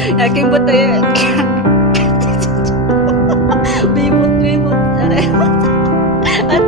Yakin po tayo. Bibot, bibot. At,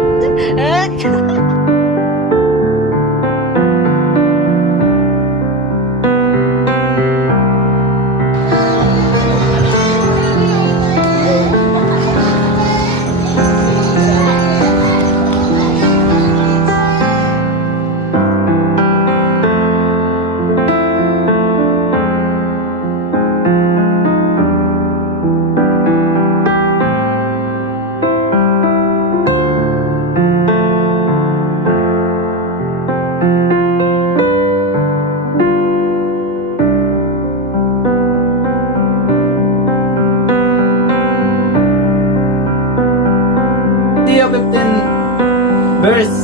Matthew 15 verse.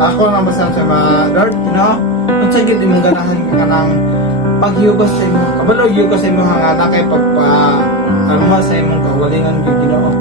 Ako nga masam sa mga Lord, kung sa gid imong ganahan ka ng paghiyugos sa imo, kabalo hiyugos sa imo nga anak kay pagpa sa imong kawalingan gyud Ginoo.